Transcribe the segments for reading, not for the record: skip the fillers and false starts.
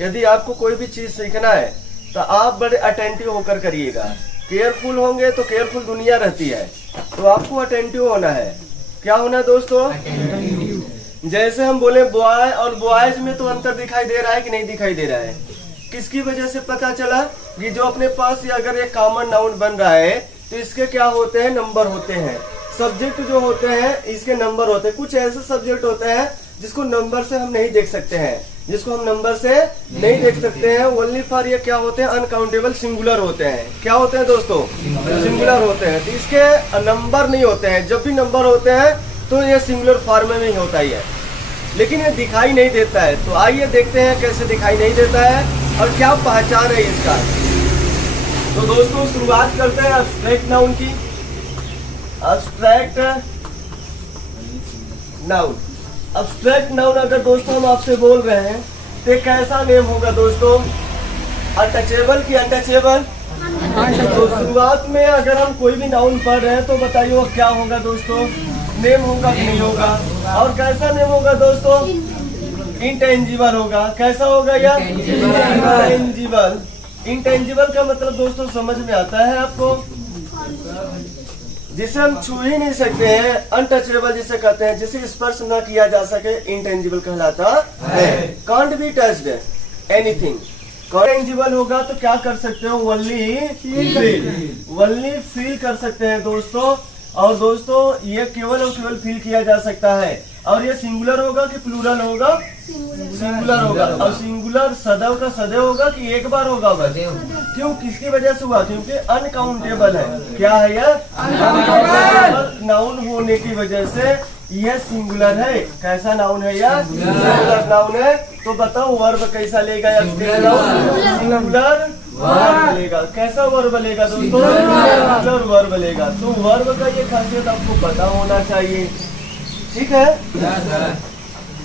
यदि आपको कोई भी चीज सीखना है तो आप बड़े अटेंटिव होकर करिएगा। केयरफुल होंगे तो केयरफुल दुनिया रहती है, तो आपको अटेंटिव होना है। क्या होना है दोस्तों? जैसे हम बोले बॉय और बॉयज में तो अंतर दिखाई दे रहा है कि नहीं दिखाई दे रहा है? किसकी वजह से पता चला कि जो अपने पास ये अगर एक कॉमन नाउन बन रहा है तो इसके क्या होते हैं, नंबर होते हैं। सब्जेक्ट जो होते हैं इसके नंबर होते हैं। कुछ ऐसे सब्जेक्ट होते हैं जिसको नंबर से हम नहीं देख सकते हैं, जिसको हम नंबर से नहीं देख सकते हैं। ओनली फॉर ये क्या होते हैं, अनकाउंटेबल सिंगुलर होते हैं। क्या होते हैं दोस्तों? सिंगुलर होते हैं। तो इसके नंबर नहीं होते हैं। जब भी नंबर होते हैं तो ये सिंगुलर फॉर्म में ही होता ही है, लेकिन ये दिखाई नहीं देता है। तो आइए देखते हैं कैसे दिखाई नहीं देता है और क्या पहचान है इसका। तो दोस्तों शुरुआत करते हैं एब्स्ट्रैक्ट नाउन की। एब्स्ट्रैक्ट नाउन, एब्स्ट्रैक्ट नाउन अगर दोस्तों हम आपसे बोल रहे हैं तो कैसा नेम होगा दोस्तों? अनटचेबल की अनटचेबल? तो शुरुआत में अगर हम कोई भी नाउन पढ़ रहे हैं तो बताइए वो क्या होगा दोस्तों? नेम होगा कि नहीं होगा? और कैसा नेम होगा दोस्तों? इंटेंजिबल होगा। कैसा होगा या? इंटेंजिबल। इंटेंजिबल का मतलब दोस्तों समझ में आता है आपको? जिसे हम छू ही नहीं सकते हैं, अनटचेबल जिसे कहते हैं, जिसे स्पर्श न किया जा सके, इंटेंजिबल कहलाता है। Can't be touched anything. Intangible होगा तो क्या कर सकते हो? वनली फील, वनली फील कर सकते हैं दोस्तों। और दोस्तों ये केवल और केवल फील किया जा सकता है। और ये सिंगुलर होगा कि प्लूरल होगा? सिंगुलर होगा। और सिंगुलर सदैव का सदैव होगा कि एक बार होगा बस? क्यों, किसकी वजह से हुआ? क्योंकि अनकाउंटेबल है। क्या है यह? अनकाउंटेबल नाउन होने की वजह से यह सिंगुलर है। कैसा नाउन है यह? सिंगुलर नाउन है। तो बताओ वर्ब कैसा लेगा? सिंगुलर वर्ब लेगा। कैसा वर्ब लेगा दोस्तों? सिंगुलर वर्ब लेगा। तो वर्ब का ये खासियत आपको पता होना चाहिए, ठीक है?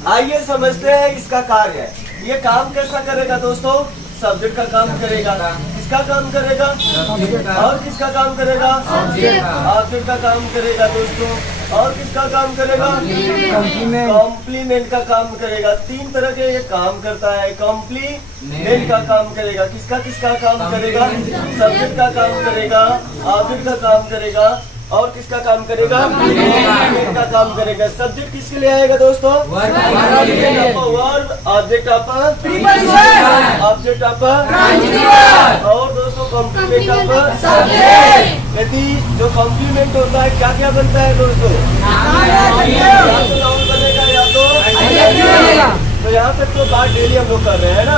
आइए समझते हैं इसका कार्य। ये काम कैसा करेगा दोस्तों? सब्जेक्ट का काम करेगा। किसका काम करेगा? और किसका काम करेगा? ऑब्जेक्ट का काम करेगा दोस्तों। और किसका काम करेगा? कॉम्प्लीमेंट का काम करेगा। तीन तरह के ये काम करता है। कॉम्प्लीमेंट का काम करेगा। किसका किसका काम करेगा? सब्जेक्ट का काम करेगा, ऑब्जेक्ट का काम करेगा, और किसका काम करेगा? कॉम्प्लीमेंट का काम करेगा। सब्जेक्ट किसके लिए आएगा दोस्तों? वर्ब, ऑब्जेक्ट आपका प्रीपोजिशन, ऑब्जेक्ट आपका ट्रांजिटिव, और दोस्तों कॉम्प्लीमेंट आपका सब्जेक्ट। यदि जो कॉम्प्लीमेंट होता है क्या क्या बनता है दोस्तों? या तो नाउन बनेगा या तो यहाँ तक तो बात डेली हम लोग कर रहे हैं ना।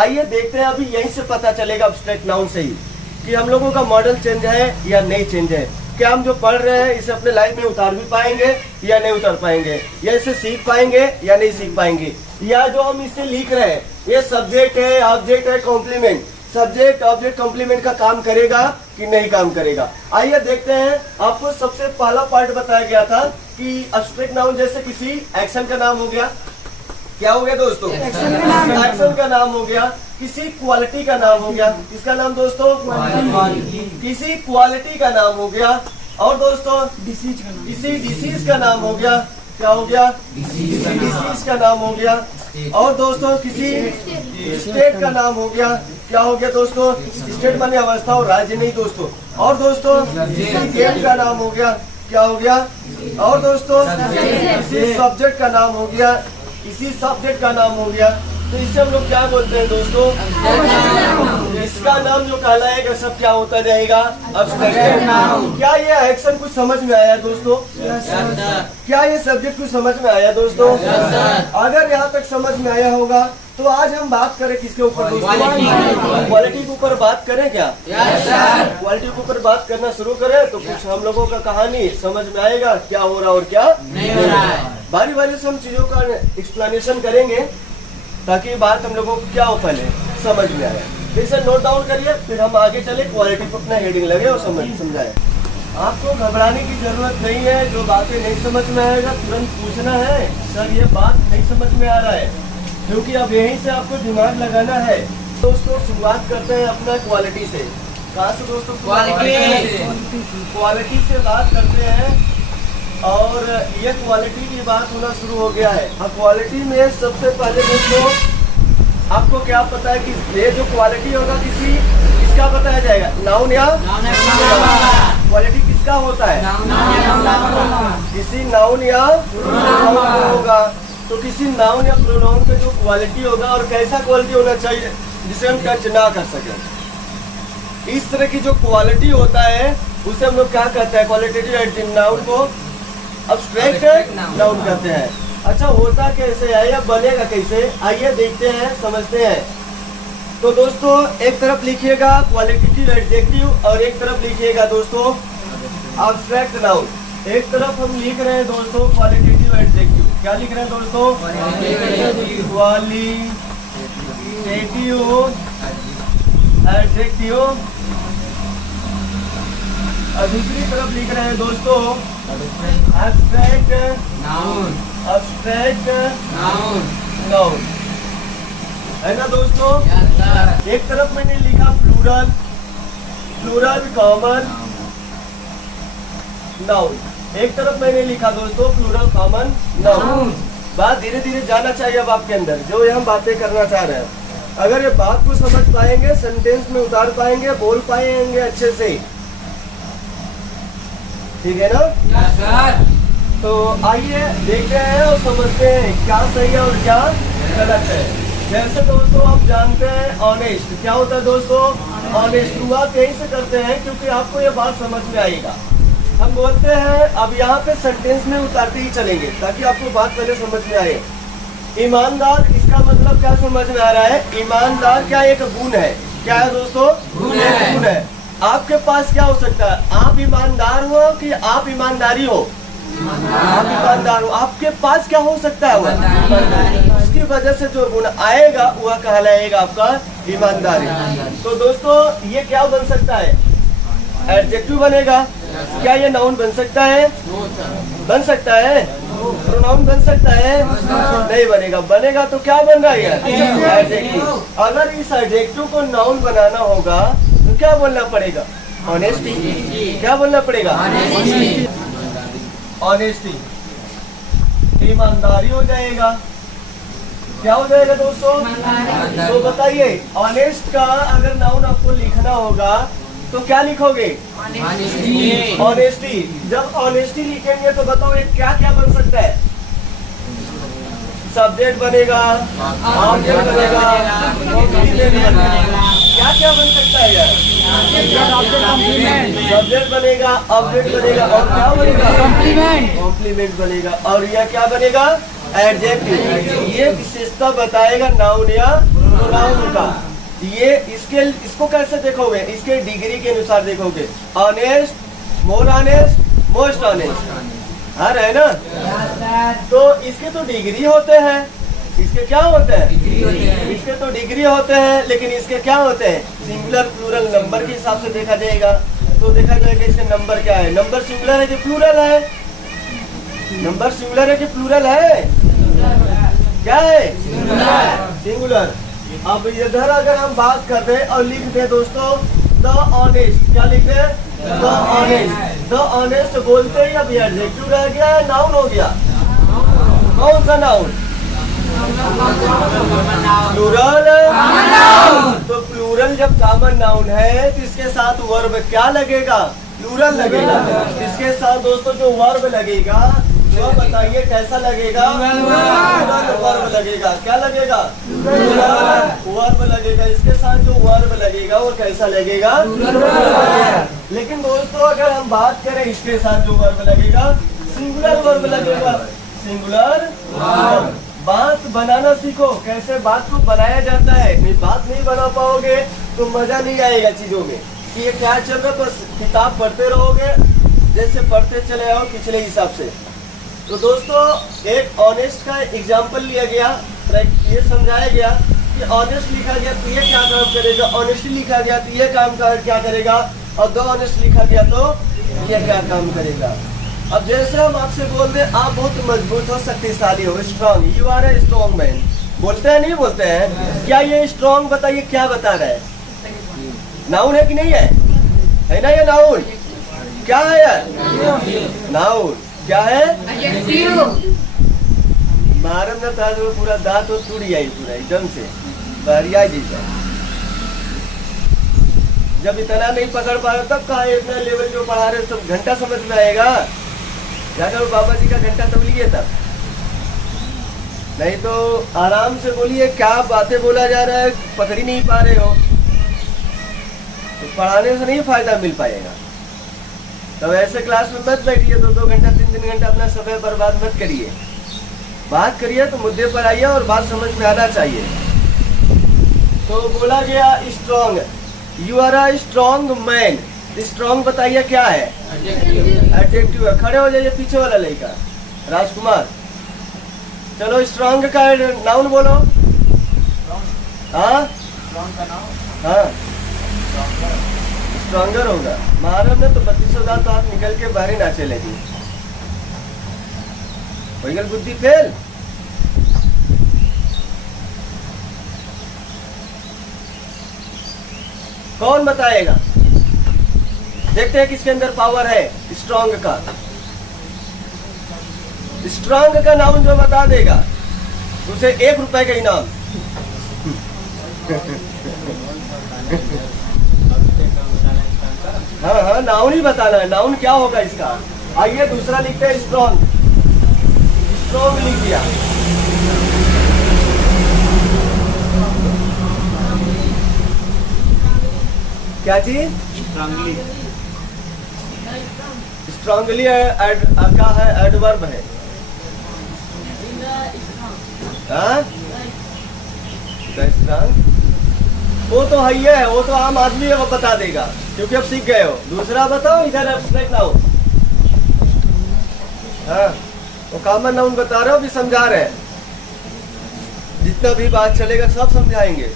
आइए देखते हैं, अभी यहीं से पता चलेगा एब्स्ट्रैक्ट नाउन से ही कि हम लोगों का मॉडल चेंज है या नहीं चेंज है। क्या हम जो पढ़ रहे हैं इसे अपने लाइफ में उतार भी पाएंगे या नहीं उतार पाएंगे, या इसे सीख पाएंगे या नहीं सीख पाएंगे, या जो हम इसे लिख रहे हैं ये सब्जेक्ट है, ऑब्जेक्ट है, कॉम्प्लीमेंट, सब्जेक्ट ऑब्जेक्ट कॉम्प्लीमेंट का काम करेगा कि नहीं काम करेगा। आइए देखते हैं। आपको सबसे पहला पार्ट बताया गया था कि एब्स्ट्रैक्ट नाउन जैसे किसी एक्शन का नाम हो गया। क्या हो गया दोस्तों? एक्शन का नाम हो गया। किसी क्वालिटी का नाम हो गया। किसका नाम दोस्तों? किसी क्वालिटी का नाम हो गया। और दोस्तों किसी डिसीज का नाम हो गया। क्या हो गया? डिसीज का नाम हो गया। और दोस्तों किसी स्टेट का नाम हो गया। क्या हो गया दोस्तों? स्टेट माने अवस्था और राज्य नहीं दोस्तों। और दोस्तों किसी गेम का नाम हो गया। क्या हो गया? और दोस्तों किसी सब्जेक्ट का नाम हो गया। इसी सब्जेक्ट का नाम हो गया। तो इससे हम लोग क्या बोलते हैं दोस्तों? इसका नाम जो कहलाएगा सब क्या होता जाएगा? Abstract noun. क्या ये एक्शन कुछ समझ में आया दोस्तों? क्या ये सब्जेक्ट कुछ समझ में आया दोस्तों? अगर यहाँ तक समझ में आया होगा तो आज हम बात करें किसके ऊपर दोस्तों? क्वालिटी के ऊपर बात करें क्या? क्वालिटी के ऊपर बात करना शुरू करें तो कुछ हम लोगों का कहानी समझ में आएगा क्या हो रहा और क्या नहीं हो रहा है। बारी बारी से हम चीजों का एक्सप्लेनेशन करेंगे ताकि बात हम लोगों को क्या हो पहले समझ में आए। इसे नोट डाउन करिए, फिर हम आगे चले क्वालिटी को अपना हेडिंग लगे और समझाए। आपको घबराने की जरूरत नहीं है। जो बातें नहीं समझ में आएगा तुरंत पूछना है, सर ये बात नहीं समझ में आ रहा है, क्योंकि अब यहीं से आपको दिमाग लगाना है। दोस्तों शुरुआत करते हैं अपना क्वालिटी से। कहाँ से दोस्तों? क्वालिटी से बात करते हैं। और ये क्वालिटी की बात होना शुरू हो गया है। अब क्वालिटी में सबसे पहले दोस्तों आपको क्या पता है कि ये जो क्वालिटी होगा किसका बताया जाएगा? नाउन या क्वालिटी किसका होता है? किसी नाउन या प्रोनाउन का होगा। तो किसी नाउन या प्रोनाउन का जो क्वालिटी होगा और कैसा क्वालिटी होना चाहिए जिसे हम टच ना कर सके, इस तरह की जो क्वालिटी होता है उसे हम लोग क्या कहते हैं? Qualitative adjective. नाउन को अब्स्ट्रैक्ट नाउन कहते हैं। अच्छा, होता कैसे है या बनेगा कैसे, आइए देखते हैं, समझते हैं। तो दोस्तों एक तरफ लिखिएगा क्वालिटेटिव एडजेक्टिव और एक तरफ लिखिएगा दोस्तों अब्स्ट्रैक्ट नाउन। एक तरफ हम लिख रहे हैं दोस्तों क्वालिटेटिव एडजेक्टिव। क्या लिख रहे हैं दोस्तों? Qualitative adjective. और दूसरी तरफ लिख रहे हैं दोस्तों एब्स्ट्रैक्ट नाउन। एब्स्ट्रैक्ट नाउन है ना दोस्तों? एक तरफ मैंने लिखा प्लूरल कॉमन नाउन। एक तरफ मैंने लिखा दोस्तों प्लूरल कॉमन नाउन। बात धीरे धीरे जाना चाहिए अब आपके अंदर, जो हम बातें करना चाह रहे हैं। अगर ये बात को समझ पाएंगे, सेंटेंस में उतार पाएंगे, बोल पाएंगे अच्छे से, ठीक है ना? तो आइए देखते हैं और समझते हैं क्या सही है और क्या गलत है। जैसे दोस्तों आप जानते हैं ऑनेस्ट क्या होता है दोस्तों? ऑनेस्ट। शुरुआत यहीं से करते हैं क्योंकि आपको ये बात समझ में आएगा। हम बोलते हैं, अब यहाँ पे सेंटेंस में उतारते ही चलेंगे ताकि आपको बात पहले समझ में आए। ईमानदार, इसका मतलब क्या समझ में आ रहा है? ईमानदार क्या एक गुण है? क्या है दोस्तों? गुण है। आपके पास क्या हो सकता है? आप ईमानदार हो कि आप ईमानदारी हो? आप ईमानदार हो। आपके पास क्या हो सकता है? वह उसकी वजह से जो गुण आएगा वह कहलाएगा आपका ईमानदारी। तो दोस्तों ये क्या बन सकता है? एडजेक्टिव बनेगा। क्या ये नाउन बन सकता है? बन सकता है। प्रोनाउन बन सकता है? नहीं बनेगा। बनेगा तो क्या बन रहा है? एडजेक्टिव। अगर इस एडजेक्टिव को नाउन बनाना होगा तो क्या बोलना पड़ेगा? ऑनेस्टी। क्या बोलना पड़ेगा? ऑनेस्टी। ईमानदारी हो जाएगा। क्या हो जाएगा दोस्तों? तो बताइए, ऑनेस्ट का अगर नाउन आपको लिखना होगा तो क्या लिखोगे? ऑनेस्टी। जब ऑनेस्टी लिखेंगे तो बताओ ये क्या क्या बन सकता है? सब्जेक्ट बनेगा, ऑब्जेक्ट बनेगा, क्या क्या बन सकता है यार? सब्जेक्ट बनेगा, ऑब्जेक्ट बनेगा और क्या बनेगा? कॉम्प्लीमेंट बनेगा। और यह क्या बनेगा? एडजेक्टिव। ये विशेषता बताएगा नाउन या प्रोनाउन का। ये इसको कैसे देखोगे? इसके डिग्री के अनुसार देखोगे। Honest, more honest, most honest. हाँ है ना? तो इसके तो डिग्री होते हैं। इसके क्या होते हैं? इसके तो डिग्री होते हैं, लेकिन इसके क्या होते हैं? सिंगुलर प्लूरल नंबर के हिसाब से देखा जाएगा। तो देखा जाएगा इसके नंबर क्या है? नंबर सिंगुलर है कि प्लूरल है? नंबर सिंगुलर है कि प्लूरल है? क्या है? सिंगुलर। अब इधर अगर हम बात कर रहे और लिख दे दोस्तों द ऑनेस्ट। क्या लिख दे? The honest. द ऑनेस्ट बोलते ही अब एडजेक्टिव रह गया, नाउन हो गया। कौन सा नाउन? प्लूरल। तो प्लूरल जब कॉमन नाउन है तो इसके साथ वर्ब क्या लगेगा? प्लूरल लगेगा। इसके साथ दोस्तों जो वर्ब लगेगा वो बताइए कैसा लगेगा? वर्ब लगेगा। क्या लगेगा? वर्ब लगेगा। इसके साथ जो वर्ब लगेगा वो कैसा लगेगा? लेकिन दोस्तों अगर हम बात करें इसके साथ जो वर्ब लगेगा सिंगुलर वर्ब लगेगा। Singular verb. बात बनाना सीखो, कैसे बात को बनाया जाता है। नहीं बात नहीं बना पाओगे तो मजा नहीं आएगा चीजों में कि ये क्या चल रहा है। बस किताब पढ़ते रहोगे, जैसे पढ़ते चले आओ पिछले हिसाब से। तो दोस्तों एक ऑनेस्ट का एग्जाम्पल लिया गया, ये समझाया गया कि ऑनेस्ट लिखा गया तो ये क्या काम करेगा, ऑनेस्टली लिखा गया तो ये काम क्या करेगा, और द ऑनेस्ट लिखा गया तो ये क्या काम करेगा। अब जैसे हम आपसे बोल रहे आप बहुत मजबूत हो, शक्तिशाली हो, strong, you are a strong man, बोलते हैं नहीं बोलते हैं? क्या ये स्ट्रॉन्ग बताइए क्या बता रहा है? नाउन है कि नहीं है ना ये नाउन? क्या है यार? नाउन। क्या है? मारम ना था जो पूरा दांत हो टूट गया पूरा एकदम से। बहरिया जैसा। जब इतना नहीं पकड़ पा रहे तब कहा इतना लेवल जो पढ़ा रहे तब घंटा समझ में आएगा। क्या करो बाबा जी का घंटा तब लिए तब, नहीं तो आराम से बोलिए, क्या बातें बोला जा रहा है पकड़ ही नहीं पा रहे हो तो पढ़ाने से नहीं फायदा मिल पाएगा। तब ऐसे क्लास में मत बैठिए, 2-2 घंटा 3-3 घंटा अपना समय बर्बाद मत करिए। बात करिए तो मुद्दे पर आइए और बात समझ में आना चाहिए। तो बोला गया strong, you are a strong man. Strong बताइए क्या है? एडजेक्टिव है। खड़े हो जाइए पीछे वाला लड़का राजकुमार। चलो स्ट्रॉन्ग का नाउन बोलो। हाँ हाँ स्ट्रॉन्गर होगा। महाराज ने तो 3200 दांत हाथ निकल के बाहर ना चलेगी। वही बुद्धि फेल। कौन बताएगा? देखते हैं किसके अंदर पावर है स्ट्रॉन्ग का। स्ट्रॉन्ग का नाउन जो बता देगा उसे 1 रुपए का इनाम। हाँ हाँ नाउन ही बताना है। नाउन क्या होगा इसका? आइए दूसरा लिखते हैं स्ट्रॉन्ग। स्ट्रॉन्ग लिख दिया। क्या चीज? स्ट्रांगली। स्ट्रांगली क्या है? एडवर्ब है। हाँ स्ट्रांग वो तो है ही है, वो तो आम आदमी है, वो बता देगा क्योंकि अब सीख गए हो। दूसरा बताओ इधर एब्स्ट्रैक्ट नाउन। हाँ वो कॉमन नाउन बता रहे हो भी समझा रहे हैं। जितना भी बात चलेगा सब समझाएंगे।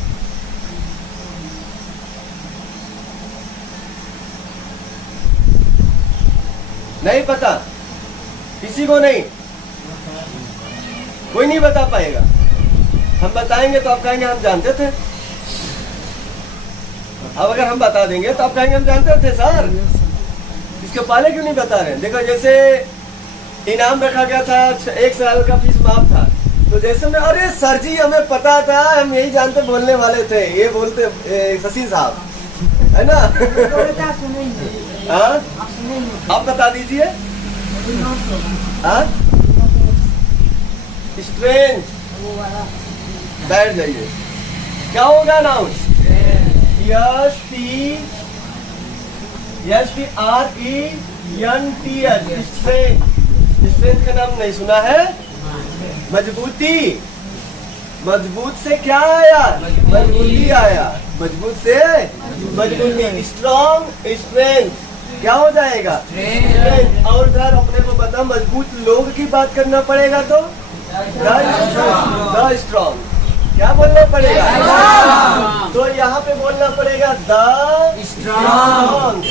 नहीं पता किसी को? नहीं कोई नहीं बता पाएगा। हम बताएंगे तो आप कहेंगे हम जानते थे। अब अगर हम बता देंगे तो आप कहेंगे हम जानते थे सर, इसके पहले क्यों नहीं बता रहे? देखो जैसे इनाम रखा गया था, 1 साल का फीस माफ था, तो जैसे मैं अरे सर जी हमें पता था, हम यही जानते बोलने वाले थे, ये बोलते शशि साहब है ना। हाँ आप बता दीजिए। स्ट्रेंथ। बैठ जाइए। क्या होगा नाउन? STRENTH। स्ट्रेंथ का नाम नहीं सुना है? मजबूती। मजबूत से क्या आया? मजबूती आया। मजबूत से मजबूती। स्ट्रॉन्ग स्ट्रेंथ क्या हो जाएगा? स्ट्रेंथ। और इधर अपने को बता मजबूत लोग की बात करना पड़ेगा तो द स्ट्रॉन्ग। क्या बोलना पड़ेगा? तो यहाँ पे बोलना पड़ेगा द स्ट्रॉन्ग।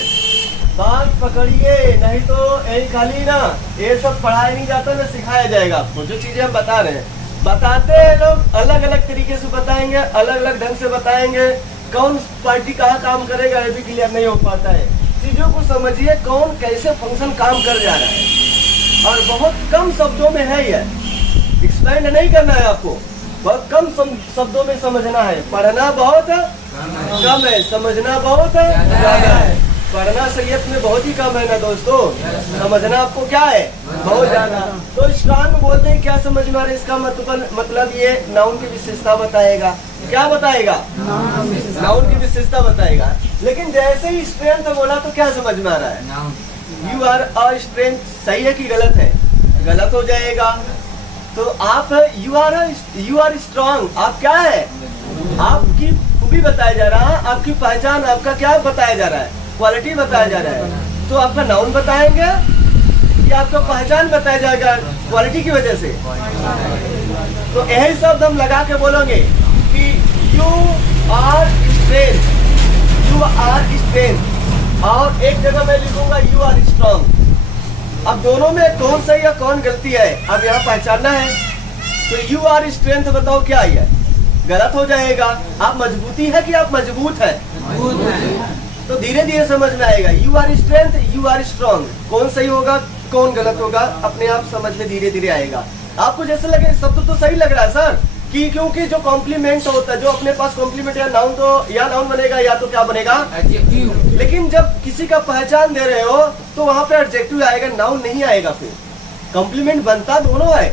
बात पकड़िए, नहीं तो यही खाली ना ये सब पढ़ाया नहीं जाता ना सिखाया जाएगा आपको। जो चीजें हम बता रहे हैं बताते हैं लोग अलग अलग तरीके से बताएंगे, अलग अलग ढंग से बताएंगे। कौन पार्टी कहाँ काम करेगा ये भी क्लियर नहीं हो पाता है। चीजों को समझिए कौन कैसे फंक्शन काम कर जा रहा है, और बहुत कम शब्दों में है ये। एक्सप्लेन नहीं करना है आपको, बहुत कम शब्दों में समझना है। पढ़ना बहुत कम है, समझना बहुत ज्यादा है। पढ़ना शरीयत में बहुत ही कम है ना दोस्तों, समझना आपको क्या है बहुत ज्यादा। तो स्ट्रॉन्ग बोलते हैं क्या समझ में आ रहा है? इसका मतलब ये नाउन की विशेषता बताएगा। क्या बताएगा? नाउन की विशेषता बताएगा। लेकिन जैसे ही स्ट्रेंथ बोला तो क्या समझ में आ रहा है? यू आर अ स्ट्रेंथ सही है कि गलत है? गलत हो जाएगा। तो आप यू आर स्ट्रॉन्ग, आप क्या है? आपकी खूबी बताया जा रहा है, आपकी पहचान, आपका क्या बताया जा रहा है? क्वालिटी बताया जा रहा है। तो आपका नाउन बताएंगे या आपका पहचान बताया जाएगा क्वालिटी की वजह से? तो यही शब्द हम लगा के बोलोगे कि you are strength, you are strength, और एक जगह मैं लिखूंगा यू आर स्ट्रॉन्ग। अब दोनों में कौन सही है कौन गलती है अब यहाँ पहचानना है। तो यू आर स्ट्रेंथ बताओ क्या है? गलत हो जाएगा। आप मजबूती है कि आप मजबूत है? तो धीरे धीरे समझ में आएगा। You are strength, you are strong, कौन सही होगा कौन गलत होगा अपने आप समझ में धीरे धीरे आएगा। आपको जैसे लगे शब्द तो सही लग रहा है सर, कि क्योंकि जो कॉम्प्लीमेंट होता है, जो अपने पास कॉम्प्लीमेंट या नाउन, तो या नाउन बनेगा या तो क्या बनेगा एडजेक्टिव। लेकिन जब किसी का पहचान दे रहे हो तो वहां पे एडजेक्टिव आएगा, नाउन नहीं आएगा। फिर कॉम्प्लीमेंट बनता दोनों है।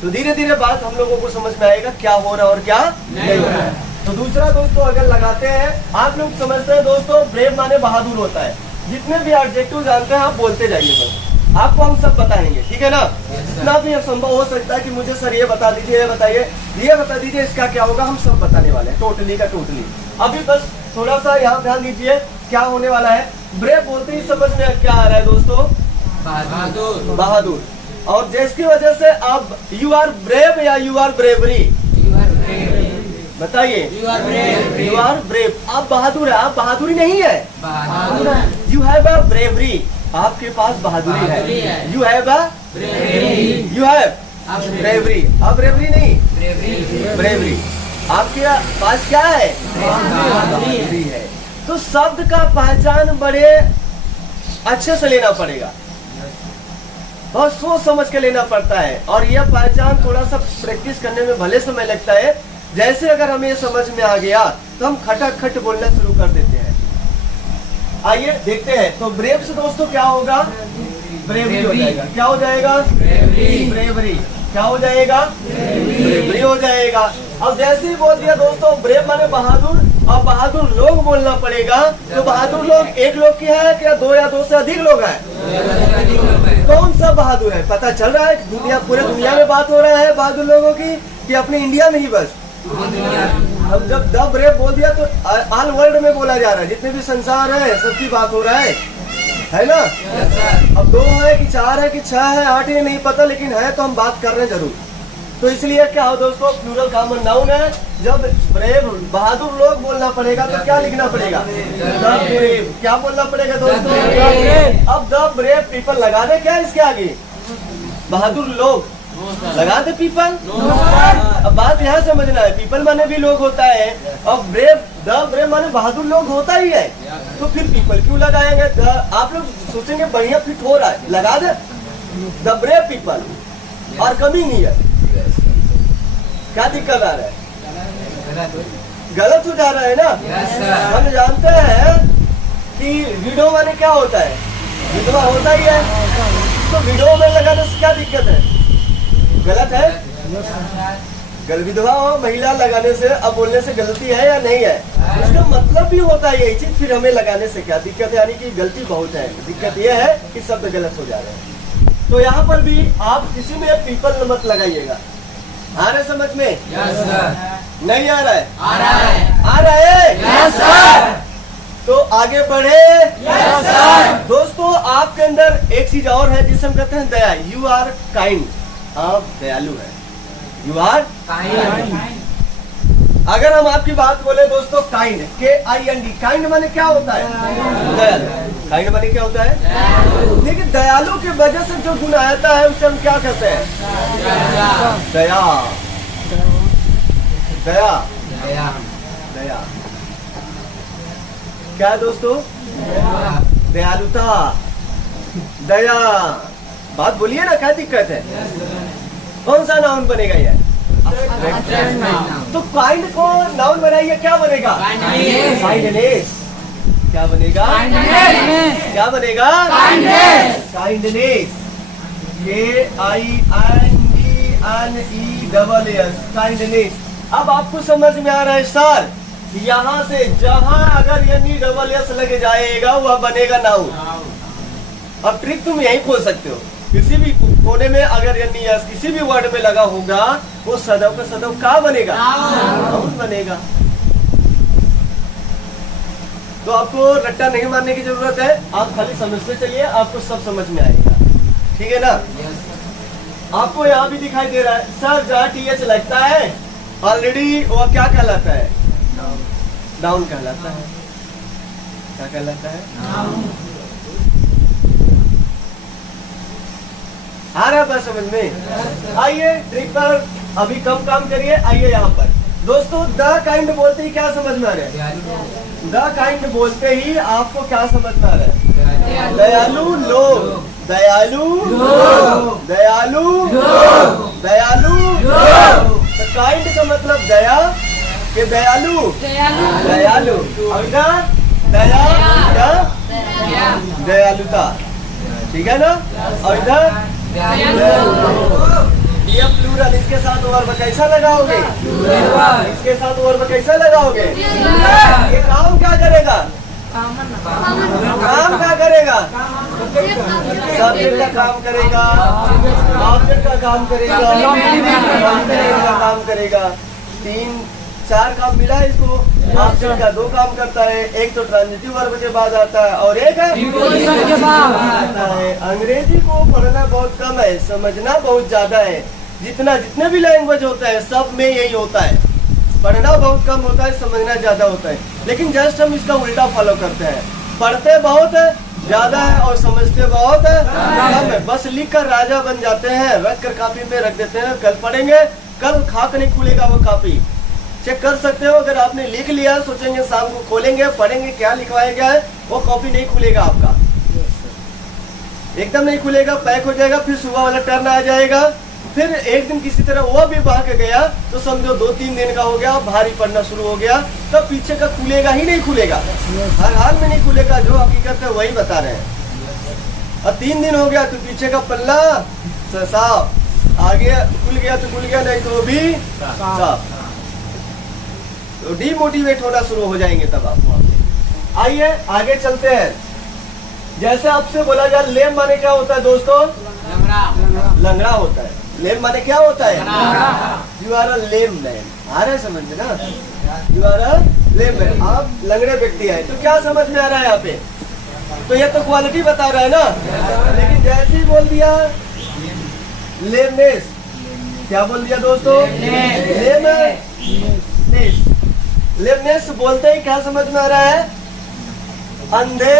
तो धीरे धीरे बात हम लोगों को समझ में आएगा क्या हो रहा है और क्या नहीं हो रहा है। तो दूसरा दोस्तों अगर लगाते हैं, आप लोग समझते हैं दोस्तों ब्रेव माने बहादुर होता है। जितने भी एडजेक्टिव जानते हैं आप बोलते जाइए, बस आपको हम सब बताएंगे, ठीक है ना। जितना भी संभव हो सकता है कि मुझे सर ये बता दीजिए, ये बताइए, ये बता दीजिए, इसका क्या होगा, हम सब बताने वाले हैं, टोटली का टोटली। अभी बस थोड़ा सा यहाँ ध्यान दीजिए क्या होने वाला है। ब्रेव बोलते ही समझ में क्या आ रहा है दोस्तों, बहादुर, बहादुर। और जिसकी वजह से आप यू आर ब्रेव या यू आर ब्रेवरी, बताइए, यू आर ब्रेव। आप बहादुर है, आप बहादुरी नहीं है, यू हैव अ ब्रेवरी, आपके पास बहादुरी है। You have a you have bravery, आप ब्रेवरी नहीं, ब्रेवरी आपके पास क्या है, बहादुरी है। तो शब्द का पहचान बड़े अच्छे से लेना पड़ेगा, बहुत सोच समझ के लेना पड़ता है। और यह पहचान थोड़ा सा प्रैक्टिस करने में भले समय लगता है। जैसे अगर हमें समझ में आ गया तो हम खटाखट बोलना शुरू कर देते हैं। आइए देखते हैं। तो ब्रेव से दोस्तों क्या होगा, ब्रेवरी हो जाएगा। क्या हो जाएगा, ब्रेवरी। क्या हो जाएगा, ब्रेवरी हो जाएगा। अब जैसे ही बोल दिया दोस्तों ब्रेव माने बहादुर, अब बहादुर लोग बोलना पड़ेगा। तो बहादुर लोग एक लोग की है क्या, दो या दो से अधिक लोग हैं? कौन सा बहादुर है पता चल रहा है? दुनिया, पूरे दुनिया में बात हो रहा है बहादुर लोगों की, कि अपने इंडिया में ही बस? अब जब द ब्रेव बोल दिया तो ऑल वर्ल्ड में बोला जा रहा है, जितने भी संसार है सबकी बात हो रहा है ना। अब दो है कि चार है कि छह है, आठ है, नहीं पता, लेकिन है तो हम बात कर रहे हैं जरूर। तो इसलिए क्या हो दोस्तों, प्लूरल कॉमन नाउन है। जब ब्रेव बहादुर लोग बोलना पड़ेगा तो क्या लिखना पड़ेगा, द ब्रेव। क्या बोलना पड़ेगा दोस्तों, अब द ब्रेव पीपल लगा दे क्या इसके आगे, बहादुर लोग लगा दे पीपल। अब बात यहाँ समझना है, पीपल माने भी लोग होता है, और ब्रेव, द ब्रेव माने बहादुर लोग होता ही है, तो फिर पीपल क्यों लगाएंगे? आप लोग सोचेंगे बढ़िया फिट हो रहा है, लगा दे द ब्रेव पीपल और कमिंग हियर। क्या दिक्कत आ रहा है, गलत हो जा रहा है ना। हम जानते हैं कि विडो माने क्या होता है, विधवा होता ही है, तो विडो में लगाने से क्या दिक्कत है, गलत है? विधवा हो महिला लगाने से, अब बोलने से गलती है या नहीं है? इसका मतलब भी होता है यही चीज, फिर हमें लगाने से क्या दिक्कत है, यानी कि गलती बहुत है। दिक्कत यह है कि शब्द गलत हो जा रहे हैं। तो यहाँ पर भी आप किसी में पीपल मत लगाइएगा। आ रहा है समझ में? yes, नहीं आ रहा है? आ रहा है, आ रहा है? yes, sir। तो आगे बढ़े। yes, sir। दोस्तों आपके अंदर एक चीज और है जिसे हम कहते हैं दया। यू आर काइंड, आप दयालु है, यू आर काइंड। अगर हम आपकी बात बोले दोस्तों, काइंड, KIND, काइंड माने क्या होता है, दयालु। काइंड माने क्या होता है, लेकिन दयालु की वजह से जो गुण आता है उसे हम क्या कहते हैं, दया, दया, दया। क्या है दोस्तों, दयालुता, दया। बात बोलिए ना, क्या दिक्कत है? कौन सा नाउन बनेगा ये? तो काइंड को नाउन बनाइए, क्या बनेगा, काइंडनेस। क्या बनेगा, क्या बनेगा, काइंडनेस। KINDNESS, kindness. अब आपको समझ में आ रहा है सर, यहाँ से जहां अगर NESS लग जाएगा वह बनेगा नाउन। अब ट्रिक तुम यही खोल सकते हो, किसी भी कोने में अगर NES किसी भी वर्ड में लगा होगा वो सदैव का सदैव क्या बनेगा, नाउन बनेगा। तो आपको रट्टा नहीं मारने की जरूरत है, आप खाली समझते चलिए, आपको सब समझ में आएगा, ठीक है ना। आपको यहाँ भी दिखाई दे रहा है सर, जहाँ TH लगता है ऑलरेडी वो क्या कहलाता है, नाउन कहलाता है। क्या कहलाता है, आ रहा है समझ में? आइए ट्रिक पर अभी कम काम करिए। आइए यहाँ पर दोस्तों, द काइंड बोलते ही क्या समझ में आ रहा है, द काइंड बोलते ही आपको क्या समझ में आ रहा है, दयालु लोग, दयालु, दयालु, दयालु। तो काइंड का मतलब दया के दयालु, दयालु। और इधर दया क्या? दयालुता, ठीक है ना। और इधर ये प्लूरल, इसके साथ वर्ब कैसा लगाओगे? इसके साथ वर्ब कैसा लगाओगे? ये काम क्या करेगा? काम क्या करेगा? सब्जेक्ट का काम करेगा, ऑब्जेक्ट का काम करेगा, कंटेनर का काम करेगा। 3-4 काम मिला है इसको। ऑब्जेक्ट का 2 काम करता है, एक तो ट्रांजिटिव वर्ब के बाद आता है और एक आता है। अंग्रेजी को पढ़ना बहुत कम है, समझना बहुत ज्यादा है। जितने भी लैंग्वेज होता है सब में यही होता है, पढ़ना बहुत कम होता है, समझना ज्यादा होता है। लेकिन जस्ट हम इसका उल्टा फॉलो करते हैं, पढ़ते बहुत ज्यादा है और समझते बहुत कम है। बस लिख कर राजा बन जाते हैं, रख कर कॉपी में रख देते हैं, कल पढ़ेंगे, कल खाक नहीं खुलेगा वो कॉपी। चेक कर सकते हो, अगर आपने लिख लिया, सोचेंगे शाम को खोलेंगे पढ़ेंगे क्या लिखवाया गया है, वो कॉपी नहीं खुलेगा आपका, एकदम नहीं खुलेगा, पैक हो जाएगा। फिर सुबह वाला टर्न आ जाएगा, फिर एक दिन किसी तरह वो भी बह के गया तो समझो 2-3 दिन का हो गया, भारी पड़ना शुरू हो गया, तब पीछे का खुलेगा ही नहीं खुलेगा, हर हाल में नहीं खुलेगा। जो हकीकत है वही बता रहे हैं। और 3 दिन हो गया तो पीछे का पल्ला साफ, आगे खुल गया तो खुल गया, नहीं तो भी साफ। तो डीमोटिवेट होना शुरू हो जाएंगे तब आप वहां पे। आइए आगे चलते हैं। जैसे आपसे बोला जाए लेम माने क्या होता है दोस्तों? लंगड़ा होता है। लेम माने क्या होता है? You are a lame man, आ रहा है समझ में ना? You are a lame man, आप लंगड़े व्यक्ति है। तो क्या समझ में आ रहा है यहाँ पे? तो ये तो क्वालिटी बता रहा है ना। लेकिन जैसे ही बोल दिया लेमनेस, क्या बोल दिया दोस्तों? लेमनेस। लेमनेस बोलते ही क्या समझ में आ रहा है? अंधे,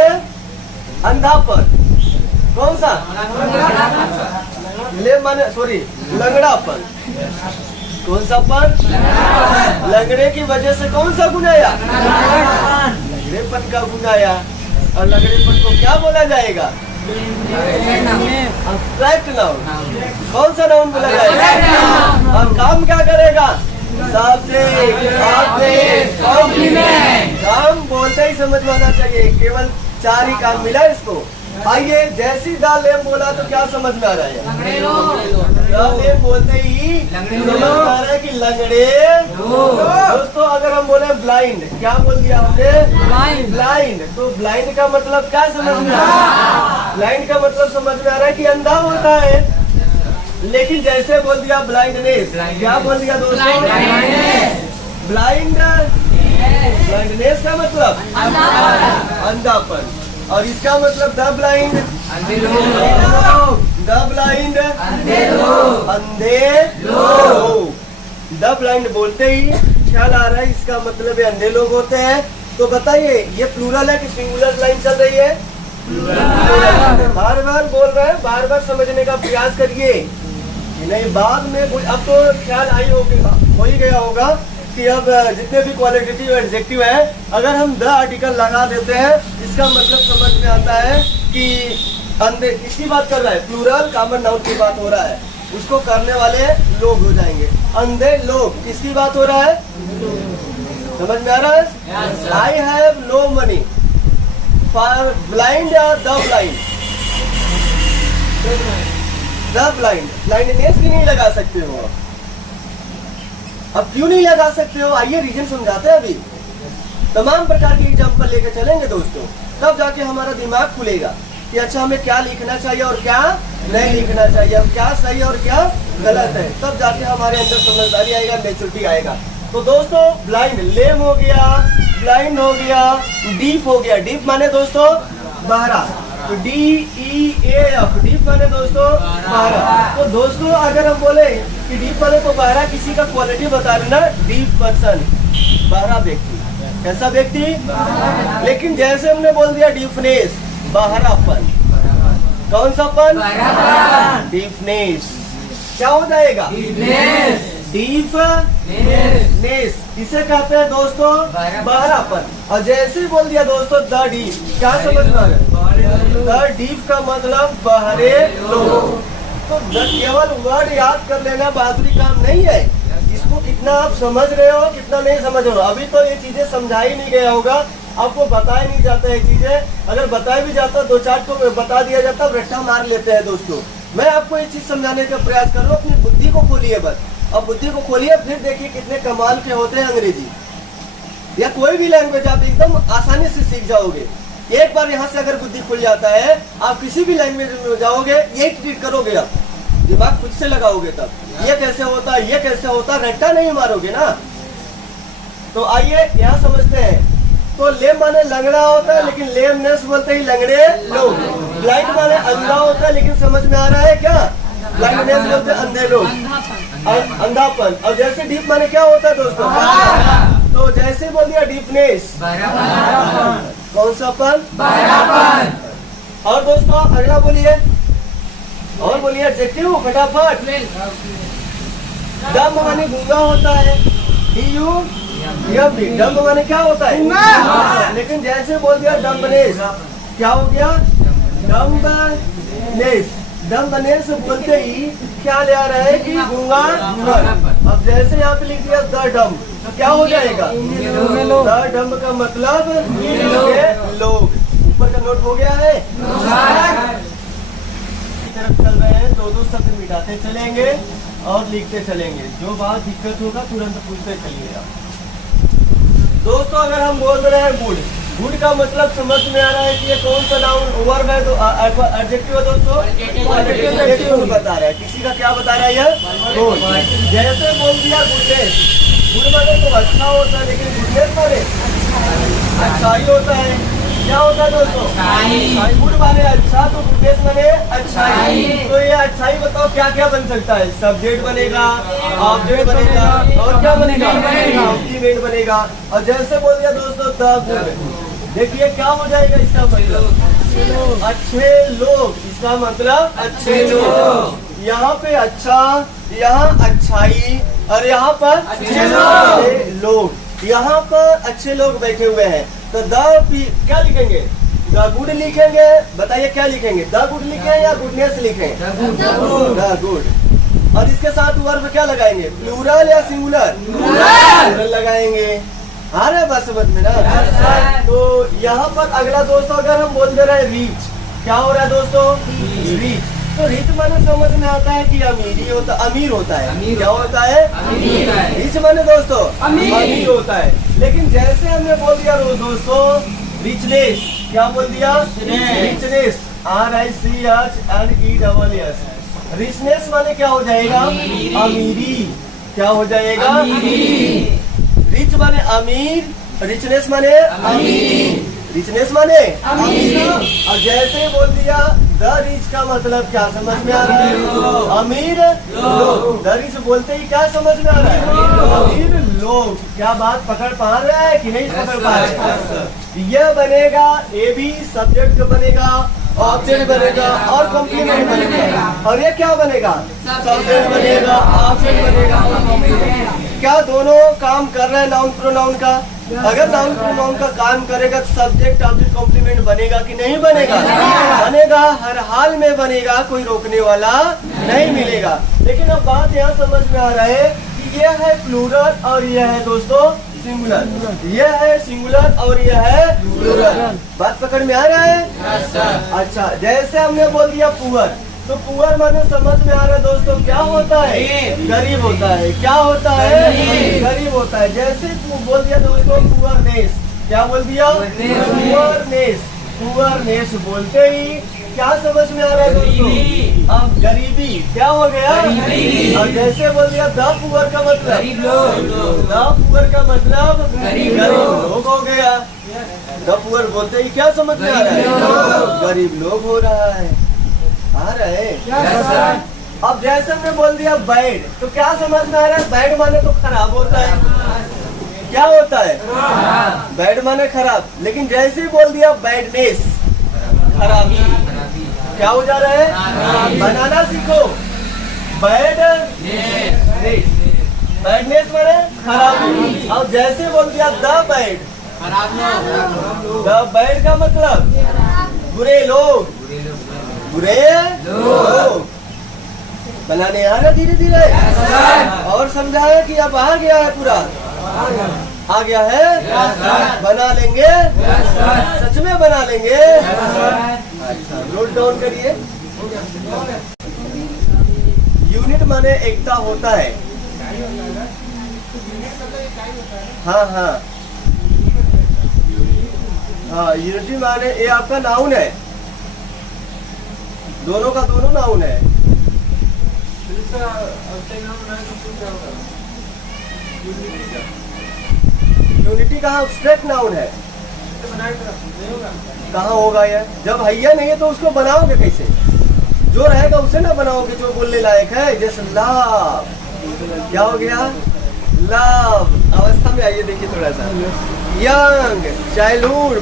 अंधापन। कौन सा? ले माने सॉरी लंगड़ापन। कौन सा पन? लंगड़े की वजह से कौन सा गुण आया? लंगड़ेपन का गुण आया। और लंगड़ेपन को क्या बोला जाएगा? Abstract noun. कौन सा नाउन बोला जाएगा? और काम क्या करेगा? काम बोलते ही समझ में आना चाहिए, केवल 4 ही काम मिला इसको। आइए जैसी दाल लेम बोला तो क्या समझ में आ रहा है? लेम बोलते ही समझ में आ रहा है कि लंगड़े। दोस्तों अगर हम बोले ब्लाइंड, क्या बोल दिया हमने? ब्लाइंड। तो ब्लाइंड का मतलब क्या समझ में आ रहा है? ब्लाइंड का मतलब समझ में आ रहा है कि अंधा होता है। लेकिन जैसे बोल दिया ब्लाइंडनेस, क्या बोल दिया दोस्तों? ब्लाइंड। ब्लाइंडनेस का मतलब अंधापन, और इसका मतलब द ब्लाइंड, द ब्लाइंड, अंधे लोग। द ब्लाइंड बोलते ही ख्याल आ रहा है इसका मतलब अंधे लोग होते हैं। तो बताइए ये प्लूरल है कि सिंगुलर लाइन चल रही है? बार बार बोल रहे हैं, बार बार समझने का प्रयास करिए, नहीं बाद में अब तो ख्याल आई होगा, हो ही गया होगा कि अब जितने भी क्वालिटेटिव एडजेक्टिव है, अगर हम द आर्टिकल लगा देते हैं, इसका मतलब समझ में आता है कि अंधे किसकी बात कर रहा है? प्लूरल कॉमन नाउन की बात हो रहा है, उसको करने वाले लोग हो जाएंगे। अंधे लोग किसकी बात हो रहा है? समझ में आ रहा है? I have no money for blind या the blind? The blind. Blindness भी नहीं लगा सकते हो। अब क्यों नहीं लगा सकते हो? आइए रीजन समझाते हैं। अभी तमाम प्रकार के एग्जाम्पल लेकर चलेंगे दोस्तों, तब जाके हमारा दिमाग खुलेगा कि अच्छा हमें क्या लिखना चाहिए और क्या नहीं लिखना चाहिए, अब क्या सही और क्या गलत है, तब जाके हमारे अंदर समझदारी आएगा, मेच्योरिटी आएगा। तो दोस्तों ब्लाइंड, लेम हो गया, ब्लाइंड हो गया, डीप हो गया। डीप माने दोस्तों बहरा, तो DEAF, डीप माने दोस्तों बहरा। तो दोस्तों अगर हम बोले कि डीप माने तो बहरा, किसी का क्वालिटी बता रहे ना, डीप पर्सन, बहरा व्यक्ति। कैसा व्यक्ति? लेकिन जैसे हमने बोल दिया डीपनेस, बहरापन। कौन सा पन? डीपनेस। क्या हो जाएगा? डीपनेस। इसे कहते हैं दोस्तों बहरापन। और जैसे ही बोल दिया दोस्तों द डीप, क्या समझ में आ गया? द डीप का मतलब बहरे लोग। तो केवल वर्ड याद कर लेना बहादुरी काम नहीं है, इसको कितना आप समझ रहे हो कितना नहीं समझ रहे हो। अभी तो ये चीजें समझाई नहीं गया होगा, आपको बताया नहीं जाता है चीजें। अगर बताया भी जाता दो चार को बता दिया जाता, रट्टा मार लेते हैं दोस्तों। मैं आपको ये चीज समझाने का प्रयास कर रहा हूँ, अपनी बुद्धि को खोलिए बस। अब बुद्धि को खोलिए, फिर देखिए कितने कमाल के होते हैं अंग्रेजी या कोई भी लैंग्वेज, आप एकदम आसानी से सीख जाओगे। एक बार यहाँ से अगर बुद्धि खुल जाता है, आप किसी भी लैंग्वेज में जाओगे यही ट्रीट करोगे, आप दिमाग खुद से लगाओगे। तब ये कैसे होता है, ये कैसे होता, रट्टा नहीं मारोगे ना। तो आइए यहाँ समझते हैं। तो लेम माने लंगड़ा होता है, लेकिन लेमनेस बोलते ही लंगड़े लोग। ब्लाइंड माने अंधा होता है, लेकिन समझ में आ रहा है क्या? ब्लाइंडनेस बोलते हैं अंधे लोग, अंधापन। और जैसे डीप माने क्या होता है दोस्तों? तो जैसे बोल दिया डीपनेस, कौन सा पन? और दोस्तों अगला बोलिए, और बोलिए एडजेक्टिव फटाफट। डम्ब माने गूंगा होता है, डम्ब माने क्या होता है? लेकिन जैसे बोल दिया डम्बनेस, क्या हो गया? डम्बनेस। डम्बनेस बोलते ही क्या ले आ रहा है कि गूंगा। अब जैसे यहाँ पे लिख दिया द डम्ब, तो क्या हो जाएगा? द डम्ब का मतलब लोग। ऊपर का नोट हो गया है। तरफ चल रहे हैं, दो शब्द मिटाते चलेंगे और लिखते चलेंगे। जो बात दिक्कत होगा तुरंत पूछते चलिएगा दोस्तों। अगर हम बोल रहे हैं गुड, गुड का मतलब समझ में आ रहा है कि ये कौन सा नाउन वर्ब है? तो एडजेक्टिव है दोस्तों, एडजेक्टिव बता रहा है। किसी का क्या बता रहा है? ये गुड। जैसे बोल दिया गुडनेस, गुड माने तो अच्छा होता है, लेकिन गुडनेस माने अच्छाई होता है। क्या होता है दोस्तों? गुड माने अच्छा, तो गुडनेस माने अच्छाई। तो ये अच्छाई बताओ क्या क्या बन सकता है? सब्जेक्ट बनेगा, ऑब्जेक्ट बनेगा, और क्या बनेगा? कॉम्प्लीमेंट बनेगा। और जैसे बोल दिया दोस्तों द गुड, देखिए क्या हो जाएगा इसका मतलब? अच्छे लोग। इसका मतलब अच्छे लोग। यहाँ पे अच्छा, यहाँ अच्छाई, और यहाँ पर अच्छे लोग। यहाँ पर अच्छे लोग बैठे हुए हैं। तो द क्या लिखेंगे? द गुड लिखेंगे। बताइए क्या लिखेंगे? द गुड लिखें या गुडनेस लिखें? The good. और इसके साथ वर्ब क्या लगाएंगे? प्लूरल या सिंगुलर? प्लूरल लगाएंगे। आ रहा है बात समझ में ना? तो यहाँ पर अगला दोस्तों अगर हम बोल दे रहे हैं रीच, क्या हो रहा है दोस्तों? रीच। तो रिच माने समझ में आता है कि अमीरी होता, अमीर होता है। क्या होता है? रिच माने दोस्तों अमीर होता है। लेकिन जैसे हमने बोल दिया दोस्तों रिचनेस, क्या बोल दिया? Richness, RICHNESS। रिचनेस माने क्या हो जाएगा? अमीरी। क्या हो जाएगा? रिच माने अमीर, रिचनेस माने अमीरी। रिचनेस माने अमीर। और जैसे बोल दिया द रिच का मतलब क्या समझ में आ रहा है? अमीर लोग। द रिच बोलते ही क्या समझ में आ रहा है? अमीर लोग। क्या बात पकड़ पा रहा है कि नहीं पकड़ पा रहा है? यह बनेगा, ए भी सब्जेक्ट बनेगा, ऑब्जेक्ट बनेगा और कॉम्प्लीमेंट बनेगा। और ये क्या बनेगा? सब्जेक्ट बनेगा, ऑब्जेक्ट बनेगा। क्या दोनों काम कर रहे हैं नाउन प्रोनाउन का? अगर नाउन प्रोनाउन का काम करेगा तो सब्जेक्ट ऑब्जेक्ट कॉम्प्लीमेंट बनेगा कि नहीं बनेगा? बनेगा, हर हाल में बनेगा, कोई रोकने वाला नहीं मिलेगा। लेकिन अब बात यहाँ समझ में आ रहा है कि यह है प्लूरल और यह है दोस्तों सिंगुलर। यह है सिंगुलर और यह है प्लूरल। बात पकड़ में आ रहा है? अच्छा, जैसे हमने बोल दिया पुअर, तो पुअर माने समझ में आ रहा है दोस्तों क्या होता है? गरीब होता है। क्या होता है? गरीब होता है। जैसे बोल दिया दोस्तों पुअरनेस, क्या बोल दिया? पुअरनेस। पुअरनेस बोलते ही क्या समझ में आ रहा है दोस्तों? अब गरीबी। क्या हो गया? और जैसे बोल दिया द पुअर का मतलब द पुअर का मतलब गरीब लोग हो गया। द पुअर बोलते ही क्या समझ में आ रहा है? गरीब लोग हो रहा है। आ रहे हैं। अब जैसे हमने बोल दिया बैड, तो क्या समझ में आ रहा है? बैड माने तो खराब होता है। क्या होता है? बैड माने खराब। लेकिन जैसे ही बोल दिया बैडनेस, खराबी, क्या हो जा रहा है? बनाना सीखो। बैड बैडनेस माने खराबी। अब जैसे बोल दिया द बैड, द बैड का मतलब बुरे लोग, बुरे लोग। बनाने आ रहा धीरे धीरे और समझाया कि अब आ गया है, पूरा आ गया है। बना लेंगे, सच में बना लेंगे। अच्छा, नोट डाउन करिए। यूनिट माने एकता होता है। हाँ हाँ हाँ, यूनिटी माने ये आपका नाउन है, दोनों का दोनों नाउन है। यूनिटी कहाँ एब्स्ट्रैक्ट नाउन है, कहाँ होगा ये? जब हैया नहीं है तो उसको बनाओगे कैसे? जो रहेगा उसे ना बनाओगे जो बोलने लायक है। जैसे लव, क्या हो गया? लव अवस्था में आइए, देखिए थोड़ा सा। यंग, चाइल्डहुड,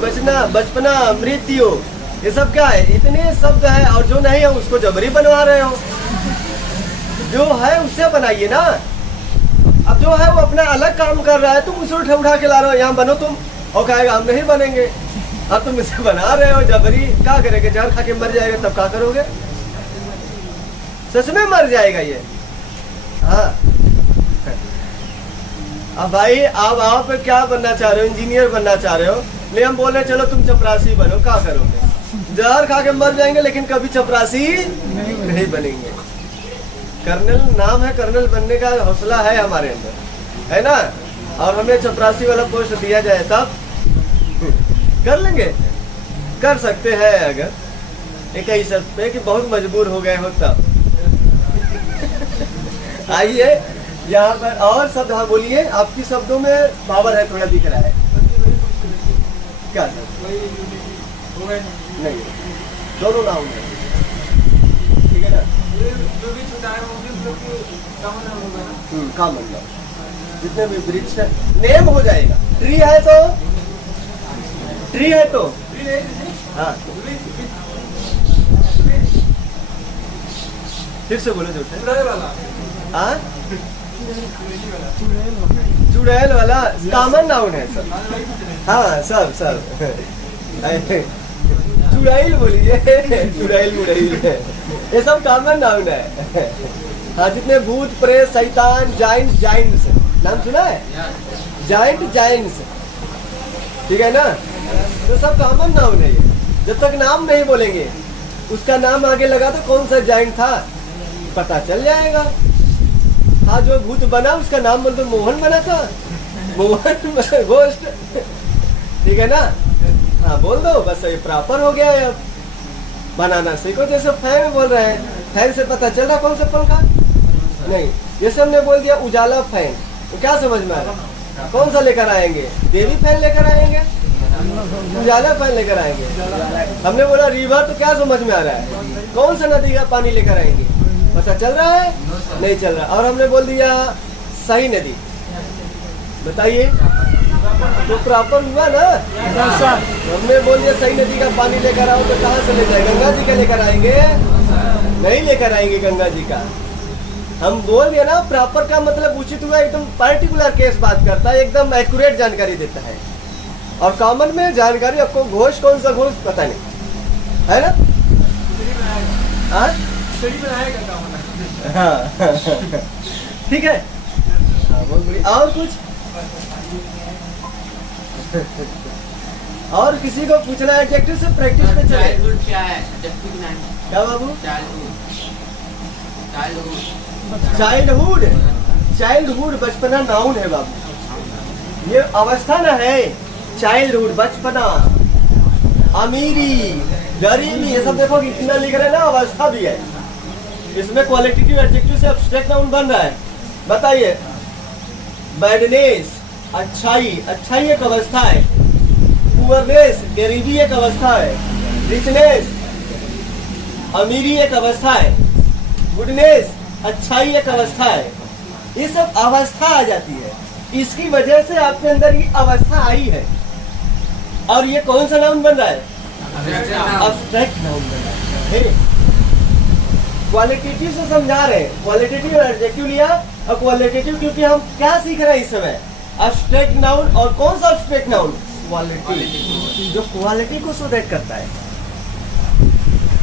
बचपना, मृत्यु, ये सब क्या है? इतने शब्द है और जो नहीं है उसको जबरी बनवा रहे हो। जो है उससे बनाइए ना। अब जो है वो अपना अलग काम कर रहा है, तुम उसे उठा के ला रहे हो, यहाँ बनो तुम, और कहेगा हम नहीं बनेंगे। अब तुम इसे बना रहे हो जबरी, क्या करेंगे? जहर खा के मर जाएगा तब क्या करोगे? सच में मर जाएगा ये। हाँ, अब भाई आप क्या बनना चाह रहे हो? इंजीनियर बनना चाह रहे हो, ले हम बोले चलो तुम चपरासी बनो, क्या करोगे? जहर खा के मर जाएंगे लेकिन कभी चपरासी नहीं बनेंगे। कर्नल नाम है, कर्नल बनने का हौसला है हमारे अंदर, है ना? और हमें चपरासी वाला पोस्ट दिया जाए तब कर लेंगे, कर सकते हैं अगर एक ही शर्त पे कि बहुत मजबूर हो गए हो तब। आइए यहाँ पर और शब्द, हाँ बोलिए। आपकी शब्दों में पावर है, थोड़ा दिख रहा है क्या? नहीं, दोनों नाउन है, ठीक है ना? कॉमन नाउन, जितने भी वृक्ष है नेम हो जाएगा। ट्री है तो, ट्री है तो, हाँ फिर से बोलो जोटे। हाँ, चुड़ैल वाला कॉमन नाउन है सर। हाँ सब चुड़ैल बोलिए, चुड़ैल मुड़ैल, ये सब कॉमन नाउन है। हाँ, जितने भूत प्रेत शैतान जाइंट, जाइंट्स नाम सुना है? जाइंट, जाइंट्स, ठीक है ना? तो सब कॉमन नाउन है ये। जब तक नाम नहीं बोलेंगे, उसका नाम आगे लगा तो कौन सा जाइंट था पता चल जाएगा। हाँ, जो भूत बना उसका नाम बोल दो, मोहन बना था, मोहन घोस्ट, ठीक है ना? हाँ बोल दो, बस ये प्रॉपर हो गया है। अब बनाना सीखो। जैसे फैन बोल रहे हैं, फैन से पता चल रहा कौन सा पंखा? नहीं, जैसे हमने बोल दिया उजाला फैन, तो क्या समझ में आ रहा? कौन सा लेकर आएंगे? बेबी फैन लेकर आएंगे, उजाला फैन लेकर आएंगे। हमने बोला रिवर, तो क्या समझ में आ रहा है? कौन सा नदी का पानी लेकर आएंगे? पता चल रहा है? नहीं चल रहा। और हमने बोल दिया सही नदी, बताइए तो प्रॉपर हुआ ना? हमने बोल दिया सही नदी का पानी लेकर आओ, तो कहाँ से ले जाए? गंगा जी का लेकर आएंगे? नहीं लेकर आएंगे गंगा जी का। हम बोल दिया ना, प्रॉपर का मतलब उचित हुआ, एकदम पर्टिकुलर केस बात करता है, एकदम एक्यूरेट जानकारी देता है। और कॉमन में जानकारी आपको घोष, कौन सा घोष पता नहीं, है ना? हाँ ठीक है। हाँ, बहुत बढ़िया। और कुछ और किसी को पूछना है? एडजेक्टिव से प्रैक्टिस पे चले। चाइल्डहुड क्या है? क्या बाबू? चाइल्डहुड, चाइल्डहुड बचपना नाउन है बाबू, ये अवस्था ना है। चाइल्डहुड बचपना, अमीरी, गरीबी, ये सब देखो कितना लिख रहे हैं ना, अवस्था भी है इसमें। क्वालिटेटिव एडजेक्टिव से एब्स्ट्रैक्ट नाउन बन रहा है। बताइए, बैडनेस अच्छाई, अच्छाई एक अवस्था है। पुअरनेस गरीबी एक अवस्था है। रिचनेस अमीरी एक अवस्था है। गुडनेस अच्छाई एक अवस्था है। ये सब अवस्था आ जाती है, इसकी वजह से आपके अंदर ये अवस्था आई है। और ये कौन सा नाउन बन रहा है? एब्स्ट्रैक्ट नाउन बन रहा है। क्वालिटेटिव से समझा रहे हैं, क्वालिटेटिव और एडजेक्टिव लिया। और क्वालिटेटिव क्योंकि हम क्या सीख रहे हैं इस समय, एब्स्ट्रैक्ट नाउन। और कौन सा एब्स्ट्रैक्ट नाउन? क्वालिटी, जो क्वालिटी को शोधित करता है।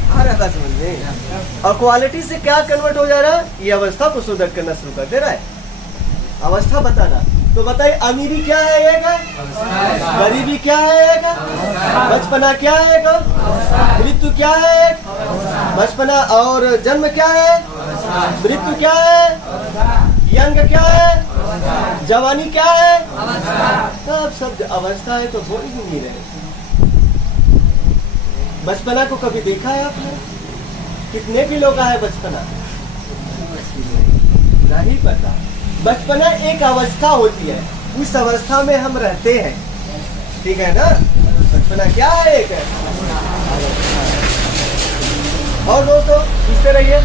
आ रहा था समझ में? और क्वालिटी से क्या कन्वर्ट हो जा रहा है? ये अवस्था को शोधित करना शुरू कर दे रहा है, अवस्था बताना। तो बताइए, अमीरी क्या है एक, गरीबी क्या है एक, बचपना क्या है एक, मृत्यु क्या है एक, बचपना और जन्म क्या है, मृत्यु क्या है, यंग क्या है, जवानी क्या है, सब अवस्था है। तो बोल ही नहीं रहे। बचपना को कभी देखा है आपने? कितने किलो का है बचपना? नहीं पता। बचपना एक अवस्था होती है, उस अवस्था में हम रहते हैं, ठीक है ना? बचपना क्या है? एक है। और दोस्तों पूछते रहिए।